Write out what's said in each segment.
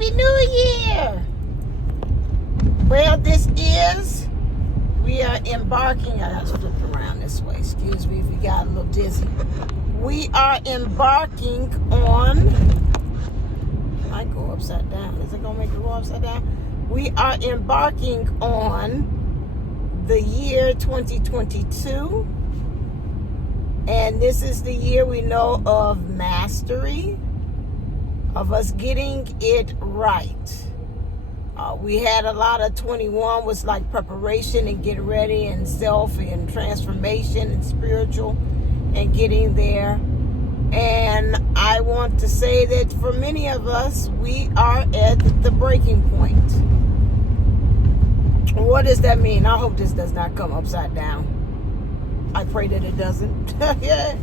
Happy New Year! Well, we are embarking, I gotta flip around this way, excuse me if we got a little dizzy. We are embarking on, I go upside down, is it gonna make it go upside down? We are embarking on the year 2022, and this is the year we know of mastery, of us getting it right. We had a lot of 21 was like preparation and get ready and self and transformation and spiritual and getting there. And I want to say that for many of us, we are at the breaking point. What does that mean? I hope this does not come upside down. I pray that it doesn't. Yeah.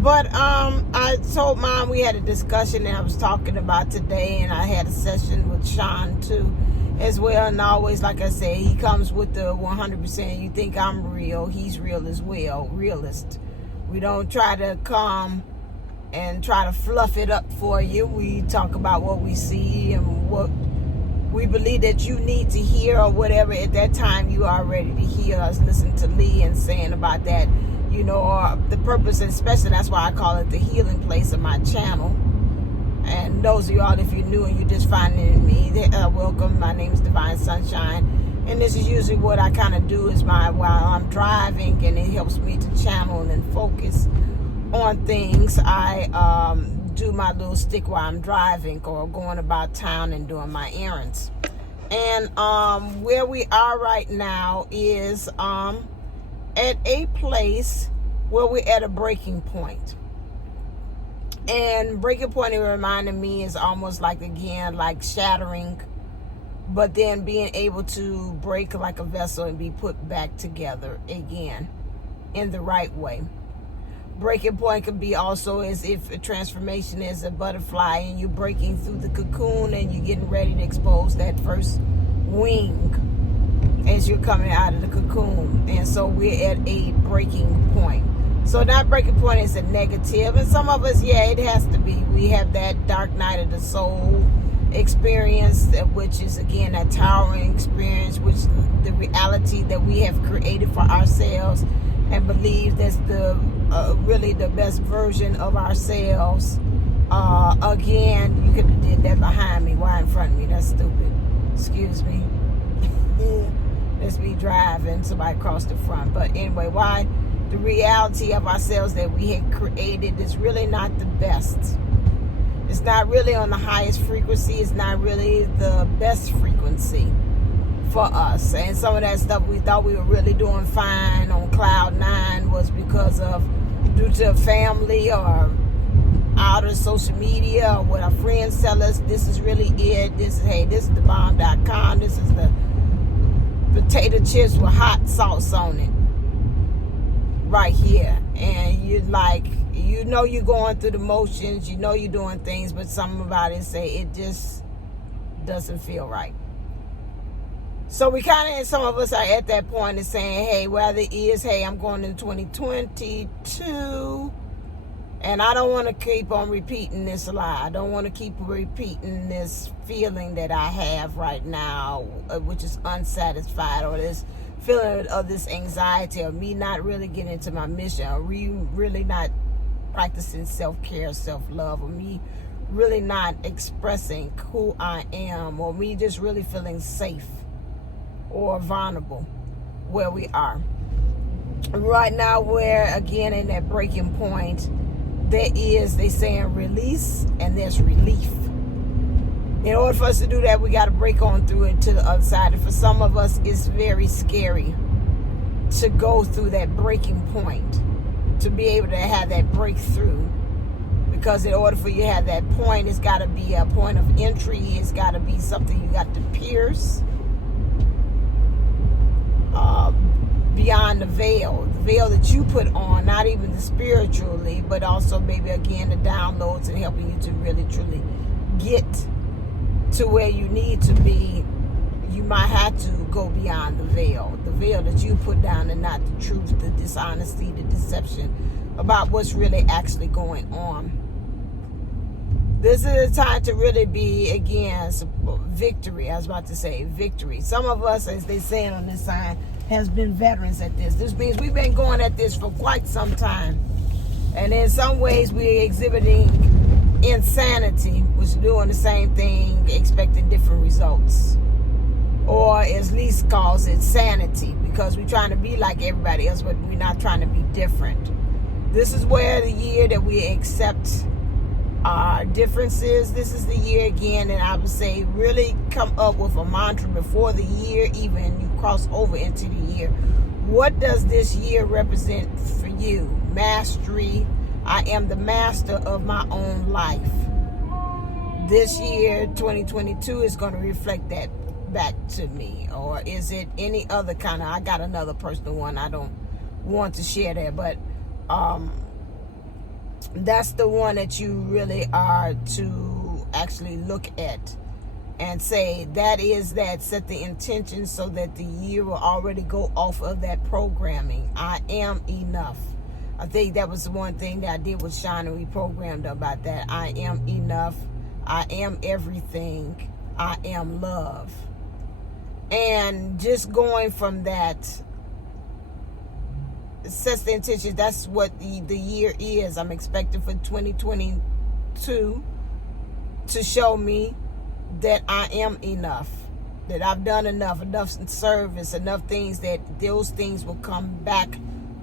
But I told Mom, we had a discussion that I was talking about today, and I had a session with Sean too as well. And always, like I say, he comes with the 100%. You think I'm real, he's real as well, realist. We don't try to come and try to fluff it up for you. We talk about what we see and what we believe that you need to hear, or whatever at that time you are ready to hear. Us listen to Lee and saying about that, you know, or the purpose, and especially that's why I call it the healing place of my channel. And those of y'all, if you're new and you're just finding me, welcome. My name is Divine Sunshine, and this is usually what I kind of do is while I'm driving, and it helps me to channel and focus on things. I do my little stick while I'm driving or going about town and doing my errands. And where we are right now is at a place where we're at a breaking point. And breaking point, it reminded me, is almost like, again, like shattering, but then being able to break like a vessel and be put back together again in the right way. Breaking point could be also as if a transformation is a butterfly and you're breaking through the cocoon and you're getting ready to expose that first wing as you're coming out of the cocoon. And so we're at a breaking point. So that breaking point is a negative, and some of us, yeah, it has to be. We have that dark night of the soul experience, which is again that towering experience, which the reality that we have created for ourselves and believe that's the really the best version of ourselves. Again, you could have did that behind me. Why in front of me? That's stupid. Excuse me. Let's be driving, somebody crossed the front. But anyway, why the reality of ourselves that we had created is really not the best. It's not really on the highest frequency. It's not really the best frequency for us. And some of that stuff we thought we were really doing fine on cloud 9 was because of due to family or out of social media or what our friends tell us. This is really it. This is the bomb.com. This is the potato chips with hot sauce on it right here. And you're like, you know, you're going through the motions, you know you're doing things, but somebody say it just doesn't feel right. So we kind of, some of us are at that point of saying, hey, whether it is, hey, I'm going into 2022 and I don't want to keep on repeating this lie. I don't want to keep repeating this feeling that I have right now, which is unsatisfied, or this feeling of this anxiety, or me not really getting into my mission, or really not practicing self-care, self-love, or me really not expressing who I am, or me just really feeling safe or vulnerable where we are. Right now, we're again in that breaking point. There is, they saying, release, and there's relief. In order for us to do that, we got to break on through it to the other side. And for some of us, it's very scary to go through that breaking point, to be able to have that breakthrough. Because in order for you to have that point, it's got to be a point of entry. It's got to be something you got to pierce beyond the veil that you put on, not even the spiritually, but also maybe again the downloads and helping you to really truly get to where you need to be. You might have to go beyond the veil that you put down, and not the truth, the dishonesty, the deception about what's really actually going on. This is a time to really be, again, victory. I was about to say victory. Some of us, as they say on this sign, has been veterans at this. This means we've been going at this for quite some time. And in some ways, we're exhibiting insanity, which is doing the same thing, expecting different results. Or at least calls it sanity, because we're trying to be like everybody else, but we're not trying to be different. This is where the year that we accept our differences. This is the year again, and I would say really come up with a mantra before the year even you cross over into the year. What does this year represent for you? Mastery. I am the master of my own life. This year, 2022, is going to reflect that back to me. Or is it any other kind of, I got another personal one. I don't want to share that, but that's the one that you really are to actually look at and say, that is that, set the intention so that the year will already go off of that programming. I am enough. I think that was the one thing that I did with Sean, and we programmed about that. I am enough. I am everything. I am love. And just going from that, sets the intention. That's what the year is. I'm expecting for 2022 to show me that I am enough, that I've done enough service, enough things, that those things will come back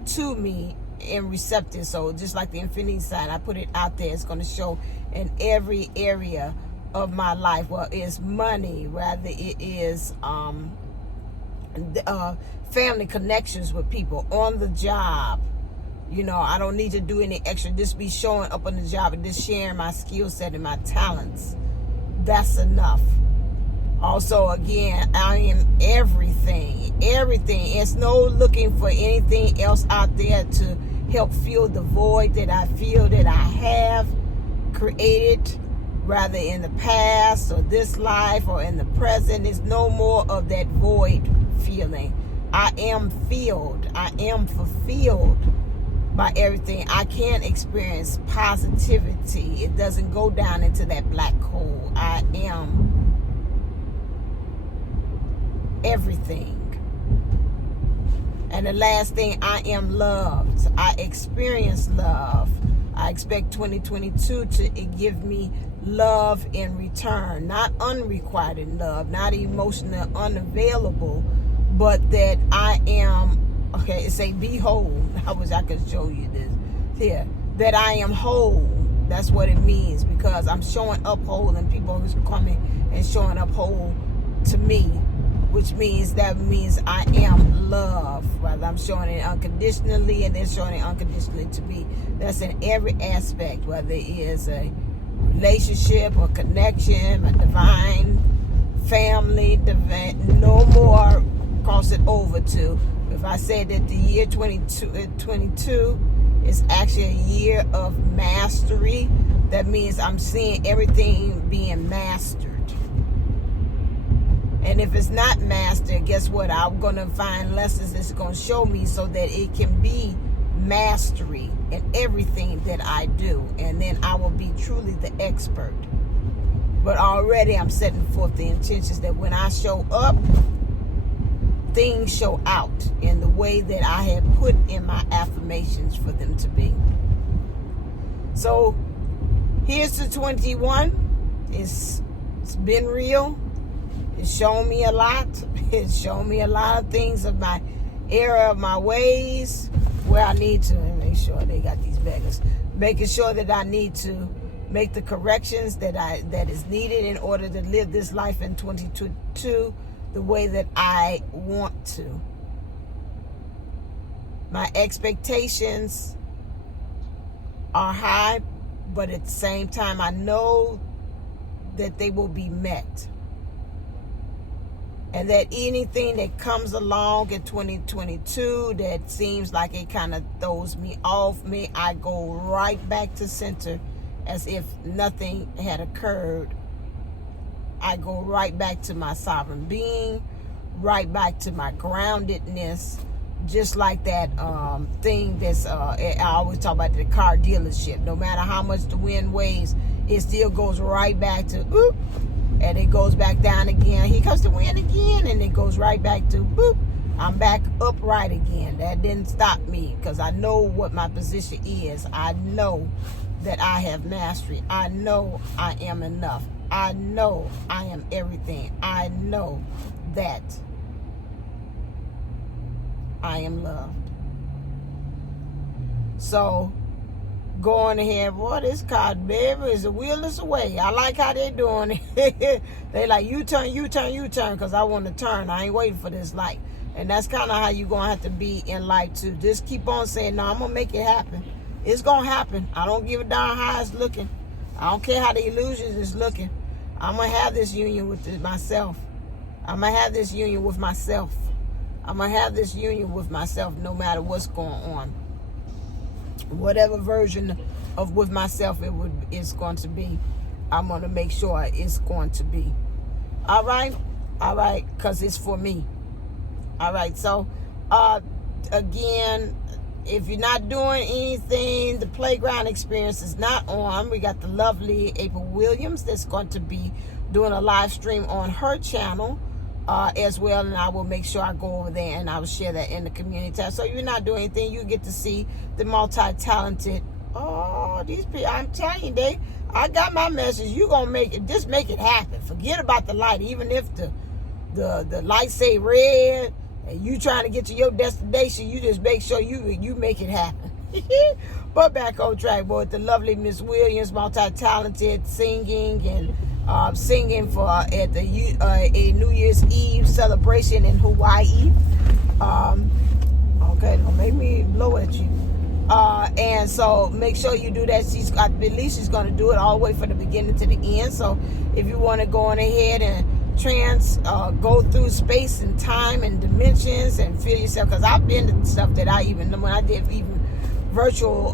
to me and receptive. So just like the infinity sign, I put it out there. It's going to show in every area of my life. Well, it's money, rather it is family connections with people, on the job. You know, I don't need to do any extra. Just be showing up on the job and just sharing my skill set and my talents. That's enough. Also, again, I am everything. Everything. It's no looking for anything else out there to help fill the void that I feel that I have created, rather in the past or this life or in the present. There's no more of that void feeling. I am filled. I am fulfilled by everything. I can experience positivity. It doesn't go down into that black hole. I am everything. And the last thing, I am loved. I experience love. I expect 2022 to give me love in return. Not unrequited love, not emotional, unavailable, but that I am, okay, it say be whole. I wish I could show you this here. That I am whole. That's what it means, because I'm showing up whole and people are coming and showing up whole to me, which means I am love. Rather, I'm showing it unconditionally and they're showing it unconditionally to me. That's in every aspect, whether it is a relationship or connection, a divine family, no more cross it over to. If I say that the year 2022 is actually a year of mastery, that means I'm seeing everything being mastered. And if it's not mastered, guess what? I'm going to find lessons that's going to show me so that it can be mastery in everything that I do. And then I will be truly the expert. But already I'm setting forth the intentions that when I show up, things show out in the way that I have put in my affirmations for them to be. So here's the 21. It's been real. It's shown me a lot. It's shown me a lot of things of my error of my ways, where I need to make sure they got these beggars. Making sure that I need to make the corrections that is needed in order to live this life in 2022 the way that I want to. My expectations are high, but at the same time, I know that they will be met. And that anything that comes along in 2022 that seems like it kind of throws me off, may I go right back to center as if nothing had occurred. I go right back to my sovereign being, right back to my groundedness, just like that thing that's, I always talk about the car dealership. No matter how much the wind waves, it still goes right back to boop, and it goes back down again. Here comes the wind again, and it goes right back to boop. I'm back upright again. That didn't stop me, because I know what my position is. I know that I have mastery. I know I am enough. I know I am everything. I know that I am loved. So, going ahead, boy, this card, baby, is a wheel is away. I like how they doing it. They like, you turn, because I want to turn. I ain't waiting for this light. And that's kind of how you're going to have to be in life, too. Just keep on saying, no, I'm going to make it happen. It's going to happen. I don't give a darn how it's looking. I don't care how the illusions is looking. I'm going to have this union with myself. I'm going to have this union with myself. I'm going to have this union with myself no matter what's going on. Whatever version of with myself it's going to be, I'm going to make sure it's going to be. All right? All right, because it's for me. All right, so again, if you're not doing anything, the playground experience is not on. We got the lovely April Williams that's going to be doing a live stream on her channel as well, and I will make sure I go over there and I will share that in the community tab. So if you're not doing anything, you get to see the multi-talented. Oh, these people, I'm telling you, I got my message. You gonna make it, just make it happen. Forget about the light, even if the light say red and you trying to get to your destination, you just make sure you make it happen. But back on track, boy, the lovely Miss Williams, multi-talented, singing and singing for at a New Year's Eve celebration in Hawaii. Okay, don't make me blow at you. And so make sure you do that. I believe she's going to do it all the way from the beginning to the end. So if you want to go on ahead and go through space and time and dimensions and feel yourself, because I've been to stuff that when I did even virtual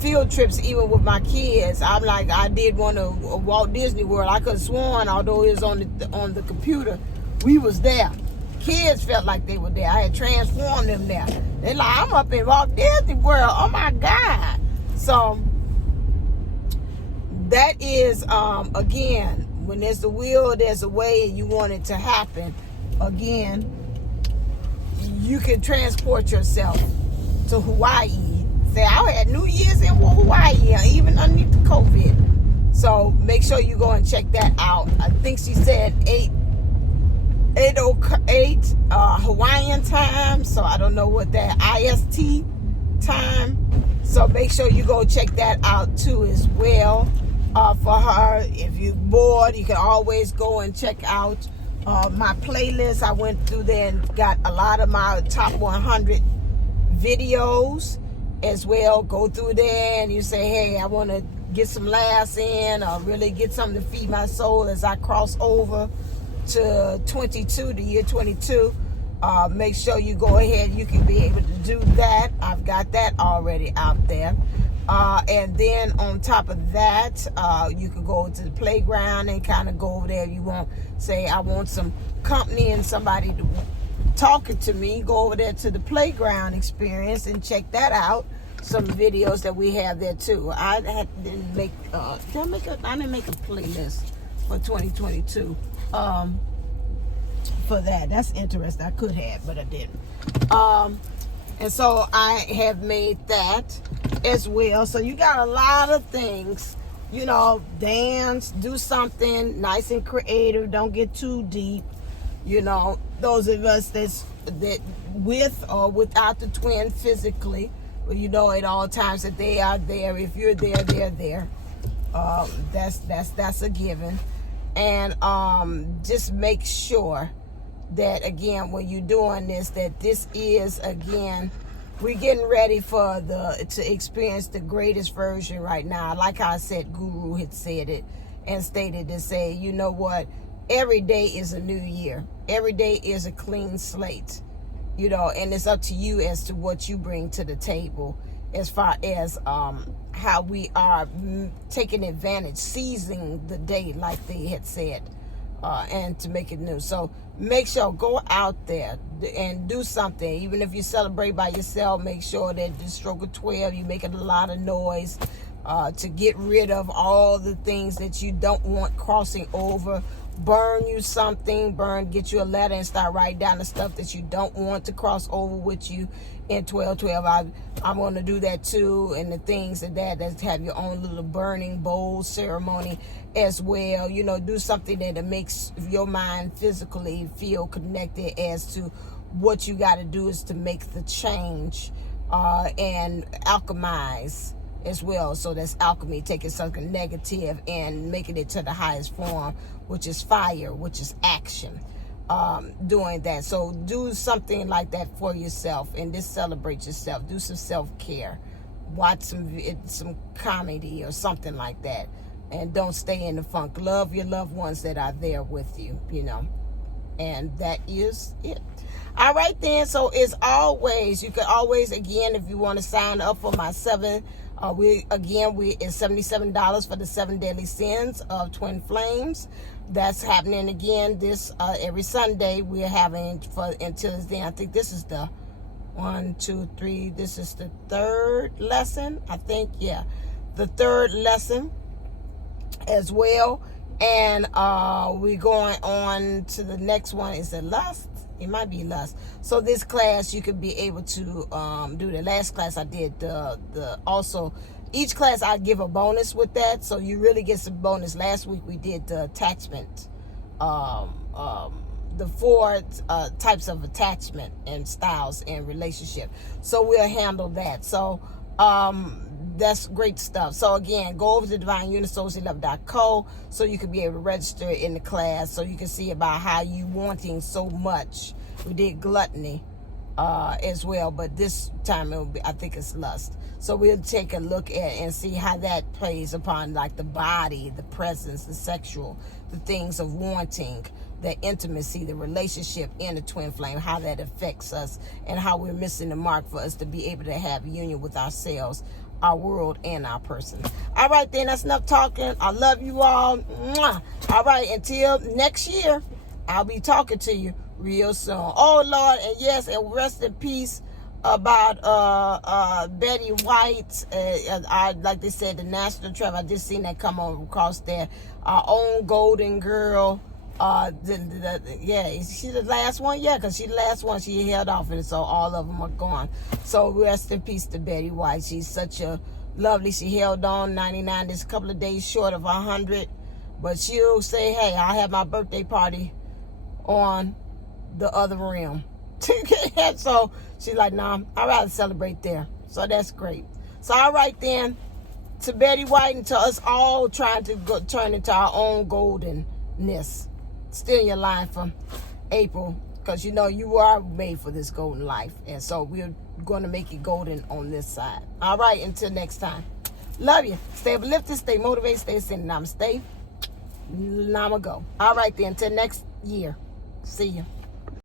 field trips, even with my kids, I did one to Walt Disney World. I could have sworn, although it was on the computer, we was there. Kids felt like they were there. I had transformed them there. They're like, I'm up in Walt Disney World. Oh my God. So that is, again, when there's the will, there's a way, and you want it to happen. Again, you can transport yourself to Hawaii. Say, I had New Year's in Hawaii, even underneath the COVID. So make sure you go and check that out. I think she said 8:08 Hawaiian time. So I don't know what that IST time. So make sure you go check that out too as well. For her, if you're bored, you can always go and check out my playlist. I went through there and got a lot of my top 100 videos as well. Go through there and you say, hey, I want to get some laughs in, or really get something to feed my soul as I cross over to the year 22. Make sure you go ahead. You can be able to do that. I've got that already out there. And then on top of that, you can go to the playground and kind of go over there. If you want, say, I want some company and somebody to talking to me, go over there to the playground experience and check that out. Some videos that we have there too. I didn't make a playlist for 2022 for that. That's interesting. I could have, but I didn't. And so I have made that as well. So you got a lot of things, dance, do something nice and creative. Don't get too deep. Those of us that with or without the twin physically, at all times that they are there. If you're there, they're there. That's a given. And just make sure that, again, when you're doing this, that this is, again, we're getting ready to experience the greatest version right now. Like I said, Guru had said it and stated to say, you know what? Every day is a new year. Every day is a clean slate, and it's up to you as to what you bring to the table as far as how we are taking advantage, seizing the day, like they had said, and to make it new. So make sure, go out there and do something. Even if you celebrate by yourself, make sure that the stroke of 12, you're making a lot of noise. to get rid of all the things that you don't want crossing over. Burn you something, get you a letter and start writing down the stuff that you don't want to cross over with you in 1212. I'm going to do that too, and the things that have your own little burning bowl ceremony as well. You know, do something that makes your mind physically feel connected as to what you got to do is to make the change, and alchemize as well. So that's alchemy, taking something negative and making it to the highest form, which is fire, which is action. Doing that. So do something like that for yourself, and just celebrate yourself. Do some self-care. Watch some comedy or something like that, and don't stay in the funk. Love your loved ones that are there with you, you know. And that is it. All right then. So as always, you can always, again, if you want to sign up for my 7, it's $77 for the 7 deadly sins of Twin Flames. That's happening again this every Sunday. We're having until then. I think this is the 1, 2, 3. This is the 3rd lesson. I think, yeah, the 3rd lesson as well. And we're going on to the next one. Is it lust? It might be lust. So this class, you could be able to do the last class I did. Also, each class I give a bonus with that, so you really get some bonus. Last week we did the attachment, the 4 types of attachment and styles in relationship. So we'll handle that. So that's great stuff. So again, go over to Divineunisouls11.co so you can be able to register in the class, so you can see about how you wanting so much. We did gluttony as well, but this time it will be, I think it's lust. So we'll take a look at and see how that plays upon like the body, the presence, the sexual, the things of wanting, the intimacy, the relationship in the twin flame, how that affects us, and how we're missing the mark for us to be able to have union with ourselves, our world, and our person. All right then, that's enough talking. I love you all. Mwah. All right, until next year, I'll be talking to you real soon. Oh Lord, and yes, and rest in peace about Betty White. Like they said, the national treasure. I just seen that come across there. Our own golden girl. Yeah, is she the last one? Yeah, because she's the last one. She held off, and so all of them are gone. So rest in peace to Betty White. She's such a lovely. She held on 99. This couple of days short of 100, but she'll say, "Hey, I'll have my birthday party on the other rim." So she's like, "Nah, I'd rather celebrate there." So that's great. So all right then, to Betty White and to us all trying to turn into our own goldenness. Still your line from April, because you know you are made for this golden life, and so we're going to make it golden on this side. All right, until next time, love you. Stay uplifted, stay motivated, stay sending. Namaste. Namago. All right then, until next year. See you.